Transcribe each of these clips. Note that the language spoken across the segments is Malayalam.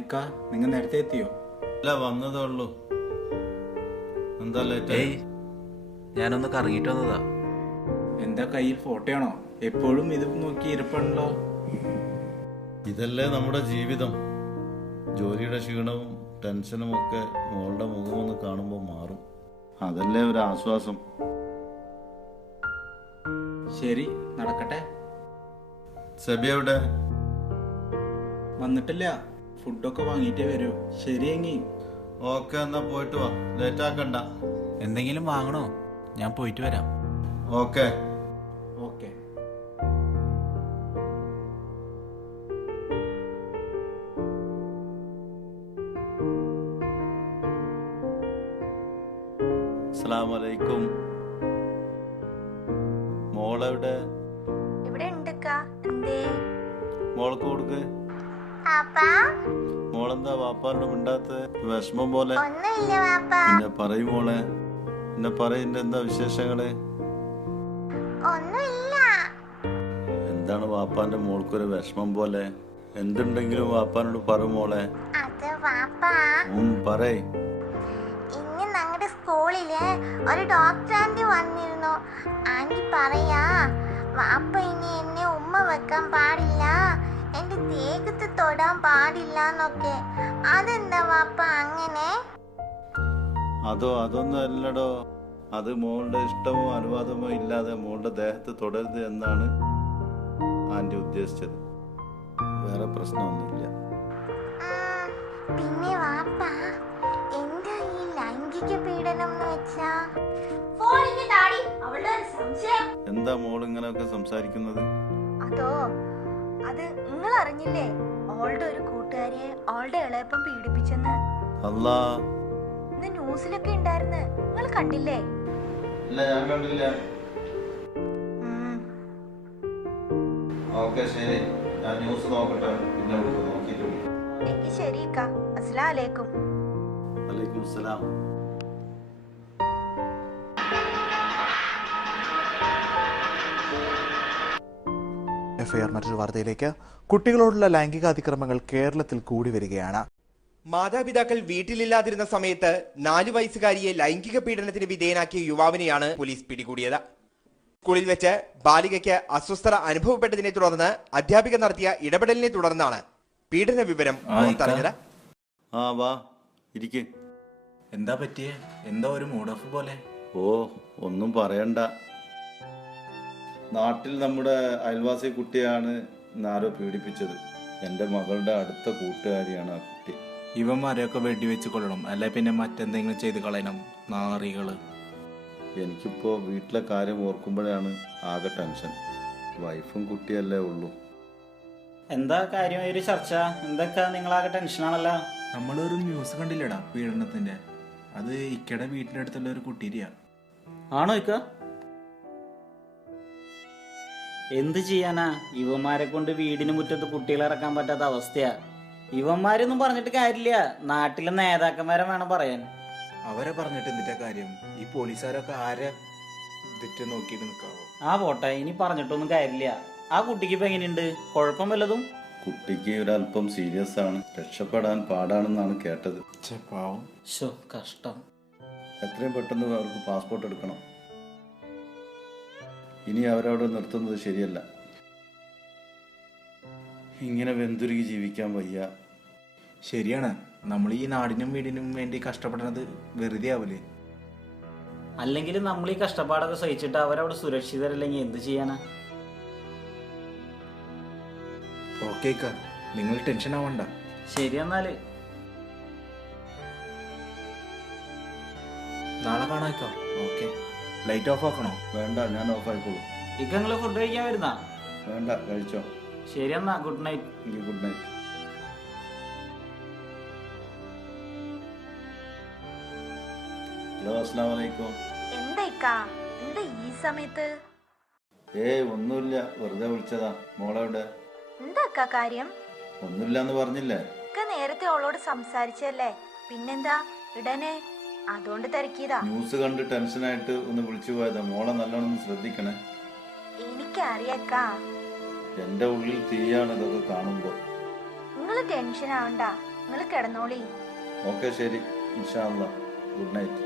ഇക്ക, നിങ്ങൾ നേരത്തെ എത്തിയോ? അല്ല, വന്നതേ ഉള്ളൂ. എന്താ ലേറ്റ്? ഞാനൊന്ന് കറങ്ങിട്ട് വന്നതാ. എന്താ കയ്യിൽ ഫോട്ടോയാണോ? എപ്പോഴും ഇത് നോക്കി ഇരിപ്പണല്ലോ. ഇതല്ലേ നമ്മുടെ ജീവിതം. ജോലിയുടെ ക്ഷീണവും ടെൻഷനും ഒക്കെ മോളുടെ മുഖമൊന്ന് കാണുമ്പോൾ മാറും. അതല്ലേ ഒരു ആശ്വാസം. ശരി, നടക്കട്ടെ. സെബി എവിടെ? വന്നിട്ടില്ല. ഫുഡൊക്കെ വാങ്ങിയിട്ടേ വരൂ. ശരിയെങ്കി. ഓക്കെ, എന്നാ പോയിട്ട് വാ, ലേറ്റ് ആക്കണ്ട. എന്തെങ്കിലും വാങ്ങണോ? ഞാൻ പോയിട്ട് വരാം. ഓക്കെ. ഓക്കെ. അസ്സലാമലൈക്കും. മോളെവിടെ? ഇവിടെ ഉണ്ടക്കാ. എന്തേ? മോൾക്ക് കൊടുക്ക്. മോളെന്താ വാപ്പാരുടെ മിണ്ടാത്ത? വിഷമം പോലെ. പിന്നെ പറയും മോളെ, പിന്നെ പറയും. എന്താ വിശേഷങ്ങള്? എന്താണ് വാപ്പാന്റെ മോൾക്കൊരു വിഷമം പോലെ? എന്തുണ്ടെങ്കിലും വാപ്പാനോട് പറ മോളെ. പറയ്. ഇന്ന് ഞങ്ങളുടെ സ്കൂളില് ഒരു ഡോക്ടർ ആന്റി വന്നിരുന്നു. ആന്റി പറയാ, വാപ്പ ഇനി എന്നെ ഉമ്മ വെക്കാൻ പാടില്ല, എന്റെ ദേഹത്ത് തൊടാൻ പാടില്ല എന്നൊക്കെ. അതെന്താ വാപ്പ അങ്ങനെ? അതൊന്നും അല്ലടോ. അത് മോളുടെ ഇഷ്ടമോ അനുവാദമോ ഇല്ലാതെ മോളുടെ ദേഹത്ത് തുടരുത് എന്നാണ് ആന്റി ഉദ്ദേശിച്ചത്. വേറെ പ്രശ്നമൊന്നുമില്ല. പിന്നെ വാപ്പ, എന്താ ഈ ലൈംഗിക പീഡനം എന്ന് വെച്ചാ? എന്താ മോൾ ഇങ്ങനെയൊക്കെ സംസാരിക്കുന്നത്? അത് നിങ്ങൾ അറിഞ്ഞില്ലേ? ഓളുടെ ഒരു കൂട്ടുകാരിയെ ഓളുടെ ഇളയപ്പം പീഡിപ്പിച്ചെന്ന്. അല്ലാ, ഇന്ന് ന്യൂസിലൊക്കെ ഉണ്ടായിരുന്നു. നിങ്ങൾ കണ്ടില്ലേ? ഇല്ല, ഞാൻ കണ്ടില്ല. ഓക്കെ, ശരി, ഞാൻ ന്യൂസ് നോക്കട്ടെ, പിന്നെ നോക്കിയിട്ട്. ശരി. അസ്സലാമു അലൈക്കും. വലൈക്കും സലാം. എഫ്ഐആർ. മറ്റൊരു വാർത്തയിലേക്ക്. കുട്ടികളോടുള്ള ലൈംഗിക അതിക്രമങ്ങൾ കേരളത്തിൽ കൂടി വരികയാണ്. മാതാപിതാക്കൾ വീട്ടിലില്ലാതിരുന്ന സമയത്ത് 4 വയസ്സുകാരിയെ ലൈംഗിക പീഡനത്തിന് വിധേയനാക്കിയ യുവാവിനെയാണ് പോലീസ് പിടികൂടിയത്. സ്കൂളിൽ വെച്ച് ബാലികയ്ക്ക് അസ്വസ്ഥത അനുഭവപ്പെട്ടതിനെ തുടർന്ന് അധ്യാപിക നടത്തിയ ഇടപെടലിനെ തുടർന്നാണ് പീഡന വിവരം പുറത്തറിഞ്ഞത്. എന്താ പറ്റിയേ? എന്താ ഒരു മൂഡ് ഓഫ് പോലെ? ഒന്നും പറയണ്ട. നാട്ടിൽ നമ്മുടെ അയൽവാസി കുട്ടിയാണ് ആരോ പീഡിപ്പിച്ചത്. എൻ്റെ മകളുടെ അടുത്ത കൂട്ടുകാരിയാണ് ആ കുട്ടി. ഇവന്മാരെയൊക്കെ വെടിവെച്ച് കൊള്ളണം, അല്ലെ പിന്നെ മറ്റെന്തെങ്കിലും ചെയ്ത് കളയണം, നാറികള്. എനിക്കിപ്പോ വീട്ടിലെ കാര്യം ഓർക്കുമ്പോഴാണ് ആകെ ടെൻഷൻ. വൈഫും കുട്ടിയല്ലേ ഉള്ളൂ. എന്താ കാര്യമായൊരു ചർച്ച? എന്തൊക്കെ നിങ്ങളാകെ ടെൻഷനാണല്ലോ? നമ്മളൊരു ന്യൂസ് കണ്ടില്ലടാ പീഡനത്തിന്റെ. അത് ഇക്കടെ വീട്ടിന്റെ അടുത്തുള്ള ഒരു കുട്ടീരിയാ. ആണോ ഇക്ക? എന്ത് ചെയ്യാനാ, ഇവന്മാരെ കൊണ്ട് വീടിന് മുറ്റത്ത് കുട്ടികളെ ഇറക്കാൻ പറ്റാത്ത അവസ്ഥയാ. ഇവന്മാരൊന്നും പറഞ്ഞിട്ട് കാര്യമില്ല, നാട്ടിലെ നേതാക്കന്മാരെ വേണം പറയാൻ. അവരെ പറഞ്ഞിട്ട് എന്തിന്റെ കാര്യം? ഈ പോലീസുകാരൊക്കെ ആരെ ഇതിട്ട് നോക്കിയിട്ട് നിൽക്കാവോ? പോട്ടെ, ഇനി പറഞ്ഞിട്ടൊന്നും കാര്യമില്ല. ആ കുട്ടിക്ക് ഇപ്പൊ എങ്ങനെയുണ്ട്? കുഴപ്പം വല്ലതും? കുട്ടിക്ക് ഒരല്പം സീരിയസ് ആണ്. രക്ഷപ്പെടാൻ പാടാണെന്നാണ് കേട്ടത്. കഷ്ടം. എത്രയും പെട്ടെന്ന് അവർക്ക് പാസ്പോർട്ട് എടുക്കണം. ഇനി അവരവിടെ നിർത്തുന്നത് ശരിയല്ല. ഇങ്ങനെ വെന്തുരുകി ജീവിക്കാൻ വയ്യ. ശരിയാണ്, നമ്മൾ ഈ നാടിനും വീടിനും വേണ്ടി കഷ്ടപ്പെടുന്നത് വെറുതെ ആവില്ലേ? അല്ലെങ്കിൽ നമ്മൾ ഈ കഷ്ടപ്പാടൊക്കെ സഹിച്ചിട്ട് അവരവിടെ സുരക്ഷിതരല്ലെങ്കിൽ എന്ത് ചെയ്യാനാ? ഓക്കെ, നിങ്ങൾ ടെൻഷൻ ആവണ്ട. ശരി, എന്നാല് നാളെ കാണാം. ഓക്കെ. ലൈറ്റ് ഓഫ് ആക്കണോ? വേണ്ട, ഞാൻ ഓഫ് ആയിക്കോളൂ. നിങ്ങള് ഫുഡ് കഴിക്കാൻ വരുന്ന? വേണ്ട, കഴിച്ചോ. ശരി എന്നാ, good night. Good night. Hello, അസ്സലാമു അലൈക്കും. എന്താ ഈ സമയത്ത്? ഒന്നുമില്ല, വെറുതെ വിളിച്ചതാ. മോളെവിടെ? എന്താ കാര്യം? ഒന്നുമില്ലാന്ന് പറഞ്ഞില്ലേ? നേരത്തെ അവളോട് സംസാരിച്ചല്ലേ, പിന്നെന്താ ഇടനെ? അതുകൊണ്ട് തിരക്കിയതാ. ന്യൂസ് കണ്ട് ടെൻഷനായിട്ട് ഒന്ന് വിളിച്ചു പോയതാ. മോളെ നല്ലോണം ശ്രദ്ധിക്കണേ. എനിക്കറിയാക്കാ. എന്റെ ഉള്ളിൽ തീയാണ് ഇതൊക്കെ കാണുമ്പോ. നിങ്ങള് ടെൻഷൻ ആവണ്ട. നിങ്ങൾ കിടന്നോളി. ഓക്കെ ശരി, ഇൻഷാ അല്ലാ. Good night.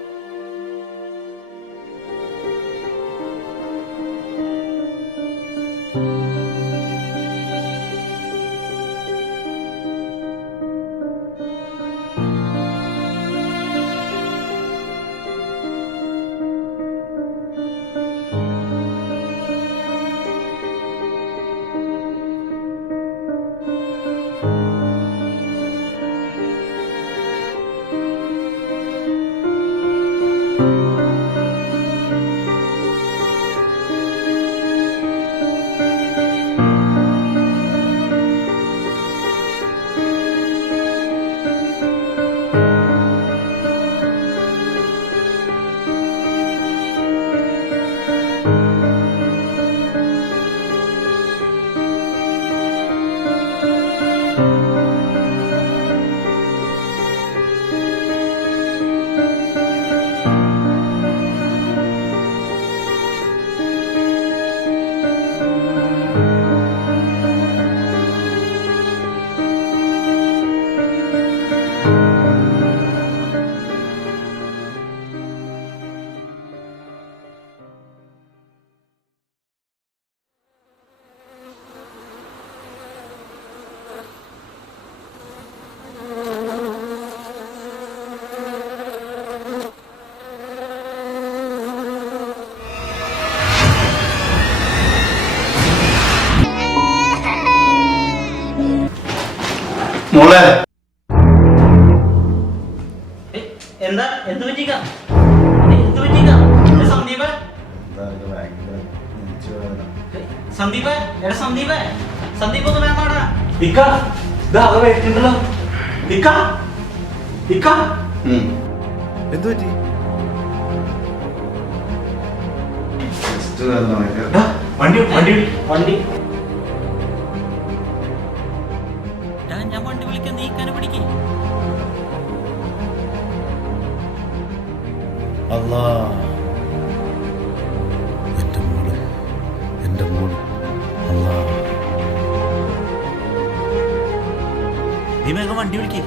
മോളെ എന്താ എന്ത് പറ്റിക്ക എന്ത് പറ്റിക്ക സന്ദീപ് സന്ദീപ് എടാ സന്ദീപ് സന്ദീപ് ഒന്ന് വേണ്ടാടാ ഇക്ക ഇതാ അത് വെച്ചിട്ടുണ്ടല്ലോ. ഇക്ക ഇക്ക എന്തു പറ്റി? വണ്ടി വണ്ടി വണ്ടി ഞാൻ വണ്ടി വിളിക്കാൻ നീക്കാനെ പിടിക്കേ. അല്ലാ, എൻ്റെ മോള് അല്ലാ. നീ വേഗം വണ്ടി വിളിക്കേ.